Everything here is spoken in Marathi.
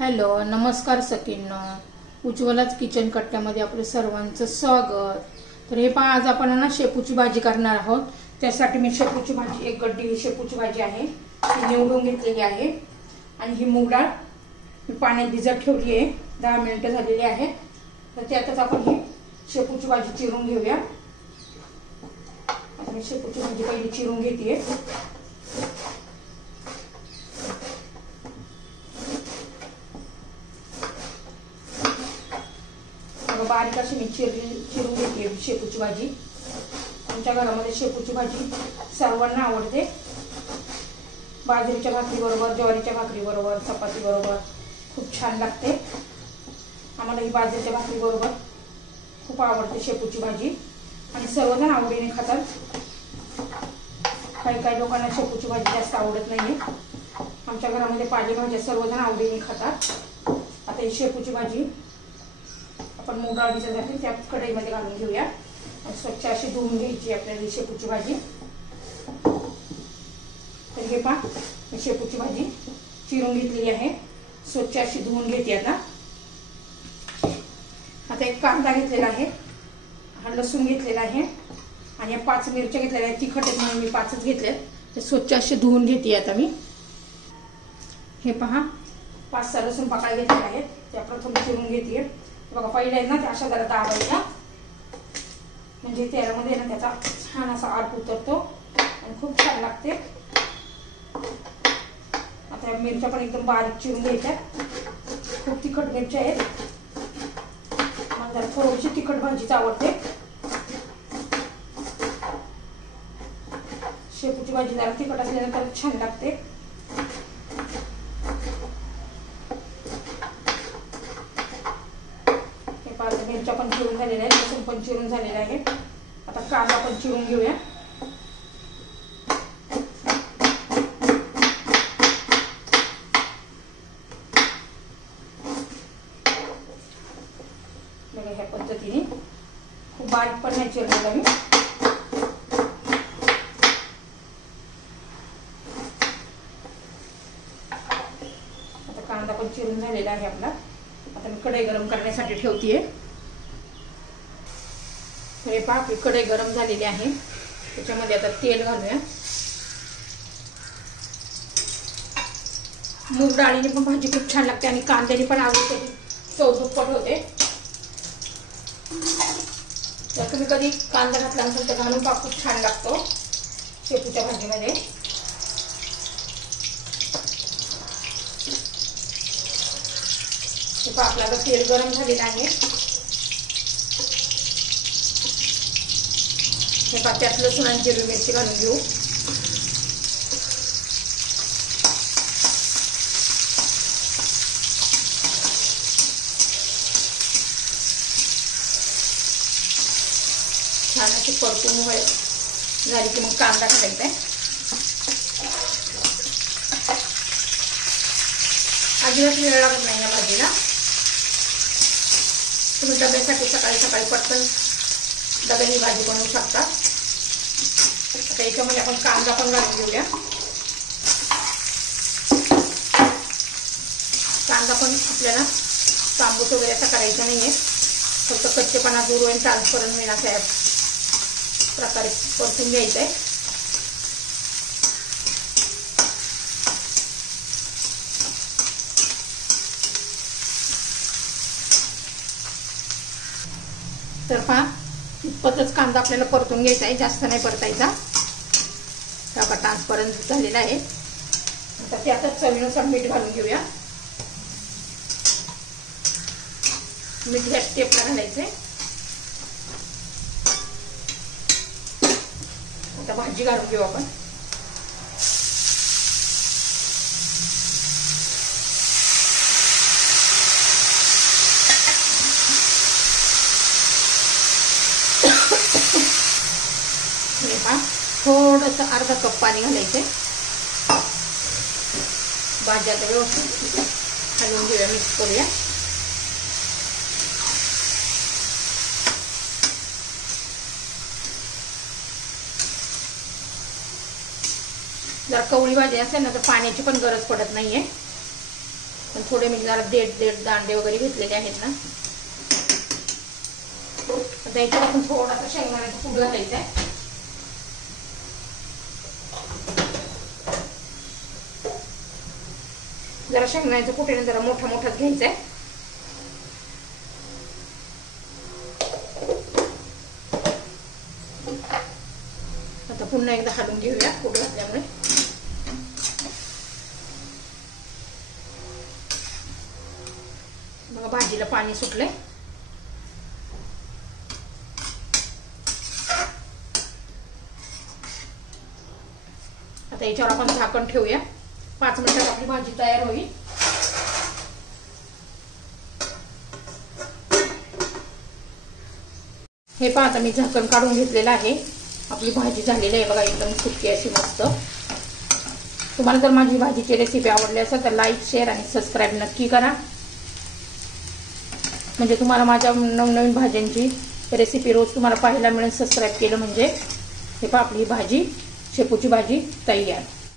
हॅलो नमस्कार सखींनो, उज्ज्वलाच किचन कट्ट्यामध्ये आपले सर्वांचं स्वागत। तर हे पहा, आज आपण ना शेपूची भाजी करणार आहोत। त्यासाठी मी शेपूची भाजी, एक गड्डी शेपूची भाजी आहे ती निवडून घेतलेली आहे आणि ही मूग डाळ मी पाण्यात भिजत ठेवली आहे, 10 मिनिटं झालेली आहेत। तर त्यातच आपण ही शेपूची भाजी चिरून घेऊया। आता मी शेपूची भाजी पहिली चिरून घेते। बारीक अशी मी चिरून घेते शेपूची भाजी। आमच्या घरामध्ये शेपूची भाजी सर्वांना आवडते। बाजरीच्या भाकरी बरोबर, ज्वारीच्या भाकरी बरोबर, चपाती बरोबर खूप छान लागते। आम्हाला ही बाजरीच्या भाकरी बरोबर खूप आवडते शेपूची भाजी आणि सर्वजण आवडीने खातात। काही लोकांना शेपूची भाजी जास्त आवडत नाही। आमच्या घरामध्ये पालेभाज्या सर्वजण आवडीने खातात। आता ही शेपूची भाजी आपण मूग डाळ भिजवण्यासाठी त्या कढईमध्ये घालून घेऊया। स्वच्छ अशी धुवून घ्यायची आपल्याला शेपूची भाजी। तर हे पहा, मी शेपूची भाजी चिरून घेतलेली आहे, स्वच्छ अशी धुवून घेते। आता एक कांदा घेतलेला आहे, हा लसूण घेतलेला आहे आणि 5 मिरच्या घेतलेल्या आहेत। तिखट आहेत म्हणून मी 5च घेतलेत। ते स्वच्छ असे धुवून घेते। आता मी हे पहा, 5-6 लसूण पाकळ्या घेतलेल्या आहेत, त्या प्रथम चिरून घेते। बघा, पहिला आहे ना ते अशा जरा दाबायचा, म्हणजे तेलामध्ये ना त्याचा छान असा अर्क उतरतो आणि खूप छान लागते। आता मिरच्या पण एकदम बारीक चिरून घ्यायच्या। खूप तिखट मिरच्या आहेत, मला जरा थोडीशी तिखट भाजीच आवडते। शेपूची भाजी जरा तिखट असल्यानंतर छान लागते। मिरच्या पण चिरून झालेल्या आहेत, लसूण पण चिरून झालेला आहे। आता कांदा पण चिरून घेऊया। बघा, ह्या पद्धतीने खूप बारीक पण नाही चिरलेला मी। आता कांदा पण चिरून झालेला आहे आपला। आता मी कढई गरम करण्यासाठी ठेवतेय। हे पहा, कढई गरम झालेली आहे, त्याच्यामध्ये आता तेल घालूया। मूग डाळीने पण भाजी खूप छान लागते आणि कांद्याने पण आवडते, चव दुप्पट होते। तर तुम्ही कधी कांदा घातला नसेल तर घालून पहा, खूप छान लागतो शेपूच्या भाजीमध्ये। हे पहा, आपल्याला तेल गरम झालेलं आहे। हे पहा, त्यात लसूण आणि हिरवी मिरची घालून घेऊ। छान अशी परतून झाली की मग कांदा घालायचा आहे। अजिबात वेळ लागत नाही या भाजीला। तुम्ही डब्यासाठी सकाळी सकाळी पटकन डब्याची भाजी बनवू शकता। आता याच्यामध्ये आपण कांदा पण घालून घेऊया। कांदा पण आपल्याला तांबूस वगैरे असा करायचा नाहीये, फक्त कच्चेपणा दूर होईल, ट्रान्सपरंट होईल अशा प्रकारे परतून घ्यायचंय। तर पहा, इतपतच कांदा आपल्याला परतून घ्यायचा आहे, जास्त नाही परतायचा। तर ट्रान्सपरंट झालेला आहे। आता त्यातच चवीनुसार मीठ घालून घेऊया। मीठ या स्टेपला घालायचंय। आता भाजी घालून घेऊ आपण। थोडंसं अर्धा कप पाणी घालायचंय। भाजी आता व्यवस्थित हलवून घेऊया, मिक्स करूया। जर कवळी भाजी असेल ना तर पाण्याची पण गरज पडत नाहीये। पण थोडे मी जरा देठ दांडे वगैरे घेतलेले आहेत ना. आता याच्यात आपण थोडासा शेंगदाण्याचा कूट घालायचा आहे. जरा शेंगदाण्याच्या कुटेने जरा मोठाच घ्यायचा आहे. आता पुन्हा एकदा हलवून घेऊया कूट घातल्यामुळे. बघा भाजीला पाणी सुटलंय. आता याच्यावर आपण झाकण ठेवूया. 5 मिनिटात आपली भाजी तयार होईल. हे पहा आता मी झाकण काढून घेतलेलं आहे. आपली भाजी झालेली आहे बघा, एकदम सुकी अशी मस्त. तुम्हाला जर माझी भाजीची रेसिपी आवडली असेल तर लाईक, शेअर आणि सबस्क्राईब नक्की करा. म्हणजे तुम्हाला माझ्या नवनवीन भाज्यांची रेसिपी रोज तुम्हाला पाहायला मिळेल. सबस्क्राईब केलं म्हणजे. हे पहा आपली भाजी, शेपूची भाजी तयार.